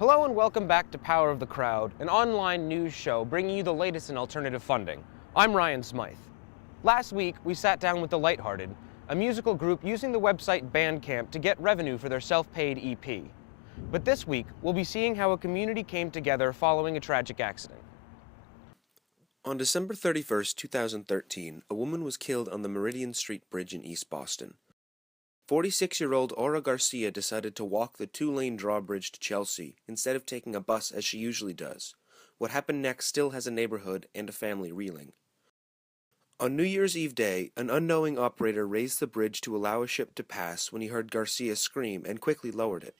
Hello and welcome back to Power of the Crowd, an online news show bringing you the latest in alternative funding. I'm Ryan Smythe. Last week, we sat down with The Lighthearted, a musical group using the website Bandcamp to get revenue for their self-paid EP. But this week, we'll be seeing how a community came together following a tragic accident. On December 31st, 2013, a woman was killed on the Meridian Street Bridge in East Boston. 46-year-old Aura Garcia decided to walk the two-lane drawbridge to Chelsea instead of taking a bus as she usually does. What happened next still has a neighborhood and a family reeling. On New Year's Eve day, an unknowing operator raised the bridge to allow a ship to pass when he heard Garcia scream and quickly lowered it.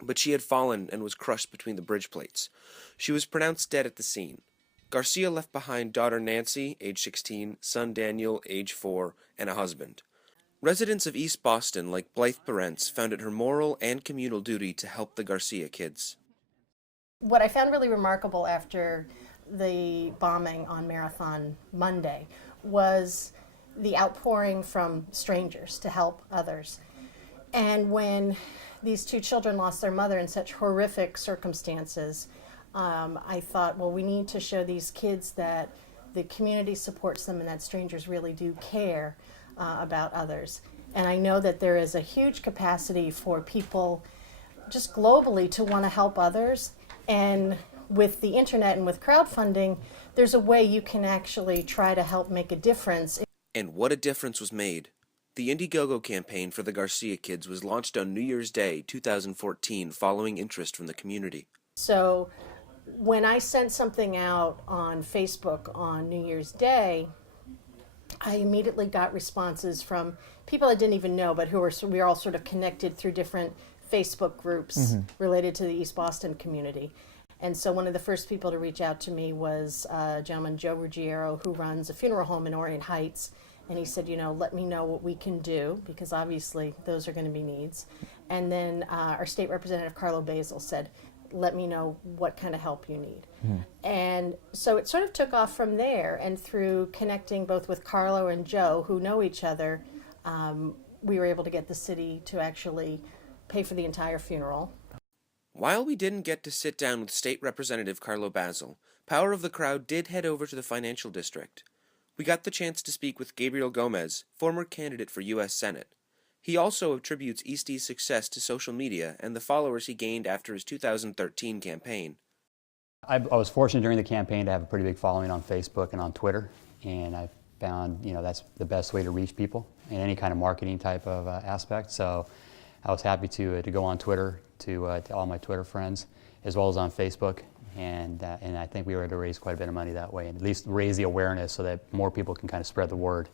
But she had fallen and was crushed between the bridge plates. She was pronounced dead at the scene. Garcia left behind daughter Nancy, age 16, son Daniel, age 4, and a husband. Residents of East Boston, like Blythe Berents, found it her moral and communal duty to help the Garcia kids. What I found really remarkable after the bombing on Marathon Monday was the outpouring from strangers to help others. And when these two children lost their mother in such horrific circumstances, I thought, well, we need to show these kids that the community supports them and that strangers really do care about others. And I know that there is a huge capacity for people just globally to want to help others. And with the internet and with crowdfunding, there's a way you can actually try to help make a difference. And what a difference was made. The Indiegogo campaign for the Garcia kids was launched on New Year's Day, 2014, following interest from the community. So when I sent something out on Facebook on New Year's Day, I immediately got responses from people I didn't even know, but we were all sort of connected through different Facebook groups related to the East Boston community. And so one of the first people to reach out to me was a gentleman, Joe Ruggiero, who runs a funeral home in Orient Heights. And he said, let me know what we can do, because obviously those are going to be needs. And then our state representative, Carlo Basil, said, let me know what kind of help you need. And so it sort of took off from there, and through connecting both with Carlo and Joe, who know each other, we were able to get the city to actually pay for the entire funeral. While we didn't get to sit down with State Representative Carlo Basil, Power of the Crowd did head over to the financial district. We got the chance to speak with Gabriel Gomez, former candidate for U.S. Senate. He also attributes Eastie's success to social media and the followers he gained after his 2013 campaign. I was fortunate during the campaign to have a pretty big following on Facebook and on Twitter, and I found that's the best way to reach people in any kind of marketing type of aspect. So I was happy to go on Twitter to all my Twitter friends, as well as on Facebook, and I think we were able to raise quite a bit of money that way, and at least raise the awareness so that more people can kind of spread the word.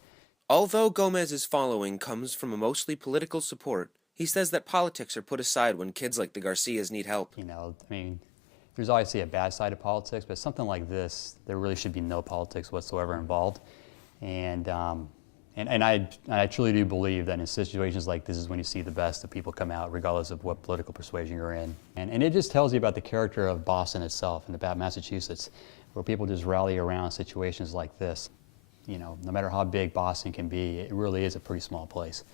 Although Gomez's following comes from a mostly political support, he says that politics are put aside when kids like the Garcias need help. There's obviously a bad side of politics, but something like this, there really should be no politics whatsoever involved. And I truly do believe that in situations like this is when you see the best of people come out, regardless of what political persuasion you're in. And it just tells you about the character of Boston itself and about Massachusetts, where people just rally around situations like this. No matter how big Boston can be, it really is a pretty small place.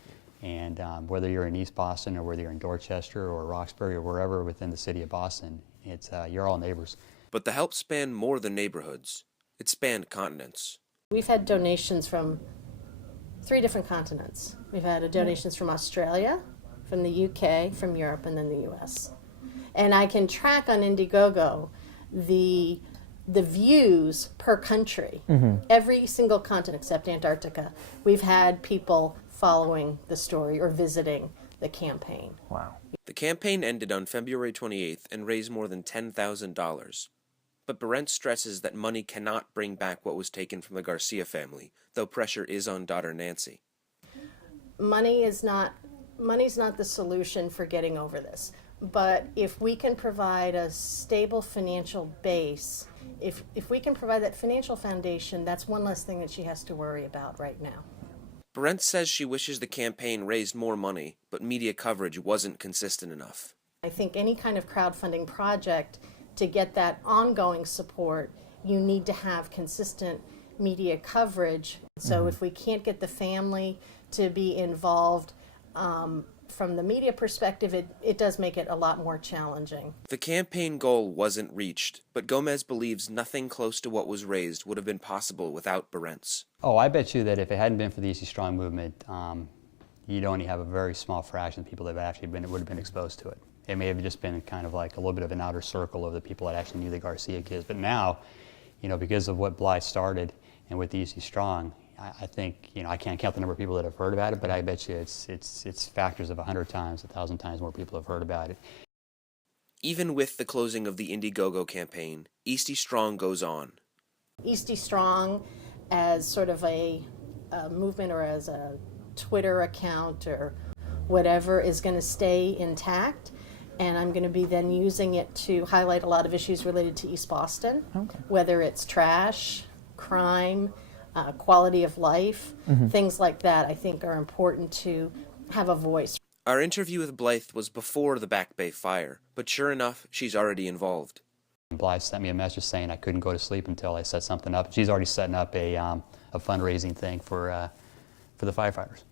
And whether you're in East Boston or whether you're in Dorchester or Roxbury or wherever within the city of Boston, you're all neighbors. But the help spanned more than neighborhoods. It spanned continents. We've had donations from 3 different continents. We've had donations from Australia, from the UK, from Europe, and then the US. And I can track on Indiegogo the views per country. Every single continent except Antarctica, we've had people following the story or visiting the campaign. Wow. The campaign ended on February 28th and raised more than $10,000. But Berents stresses that money cannot bring back what was taken from the Garcia family, though pressure is on daughter Nancy. Money's not the solution for getting over this. But if we can provide a stable financial base, if we can provide that financial foundation, that's one less thing that she has to worry about right now. Berents says she wishes the campaign raised more money, but media coverage wasn't consistent enough. I think any kind of crowdfunding project, to get that ongoing support, you need to have consistent media coverage. So if we can't get the family to be involved, from the media perspective, it does make it a lot more challenging. The campaign goal wasn't reached, but Gomez believes nothing close to what was raised would have been possible without Berents. Oh, I bet you that if it hadn't been for the Eastie Strong movement, you'd only have a very small fraction of people that would have been exposed to it. It may have just been kind of like a little bit of an outer circle of the people that actually knew the Garcia kids. But now, because of what Blythe started and with the Eastie Strong, I think, I can't count the number of people that have heard about it, but I bet you it's factors of 100 times, 1,000 times more people have heard about it. Even with the closing of the Indiegogo campaign, Eastie Strong goes on. Eastie Strong, as sort of a movement or as a Twitter account or whatever, is going to stay intact. And I'm going to be then using it to highlight a lot of issues related to East Boston, whether it's trash, crime, quality of life, things like that I think are important to have a voice. Our interview with Blythe was before the Back Bay fire, but sure enough, she's already involved. Blythe sent me a message saying I couldn't go to sleep until I set something up. She's already setting up a fundraising thing for the firefighters.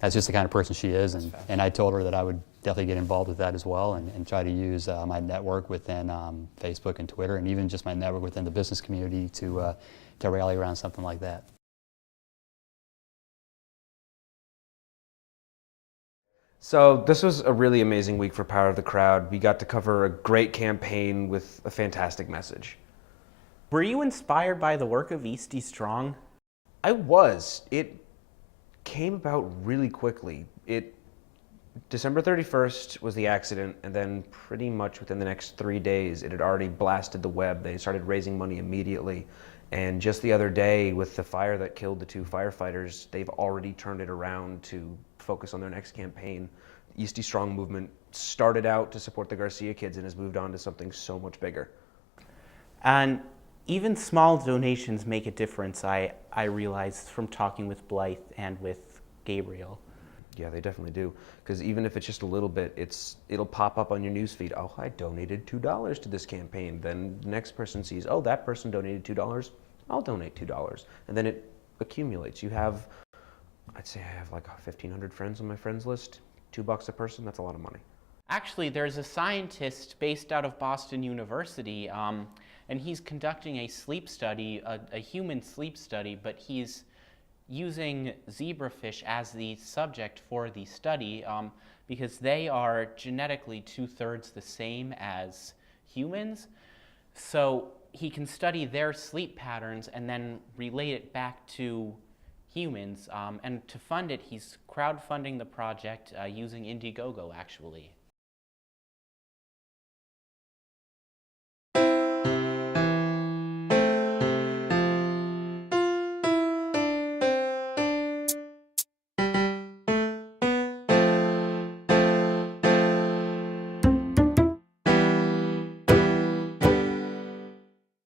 That's just the kind of person she is, and I told her that I would definitely get involved with that as well and try to use my network within Facebook and Twitter, and even just my network within the business community to rally around something like that. So this was a really amazing week for Power of the Crowd. We got to cover a great campaign with a fantastic message. Were you inspired by the work of Eastie Strong? I was. It came about really quickly. December 31st was the accident, and then pretty much within the next 3 days, it had already blasted the web. They started raising money immediately. And just the other day, with the fire that killed the 2 firefighters, they've already turned it around to focus on their next campaign. The Eastie Strong movement started out to support the Garcia kids and has moved on to something so much bigger. And even small donations make a difference, I realized from talking with Blythe and with Gabriel. Yeah, they definitely do. Because even if it's just a little bit, it'll pop up on your newsfeed. Oh, I donated $2 to this campaign. Then the next person sees, oh, that person donated $2. I'll donate $2. And then it accumulates. I'd say I have like 1,500 friends on my friends list. $2 a person, that's a lot of money. Actually, there's a scientist based out of Boston University, and he's conducting a sleep study, a human sleep study, but he's using zebrafish as the subject for the study because they are genetically 2/3 the same as humans. So he can study their sleep patterns and then relate it back to humans. And to fund it, he's crowdfunding the project using Indiegogo, actually.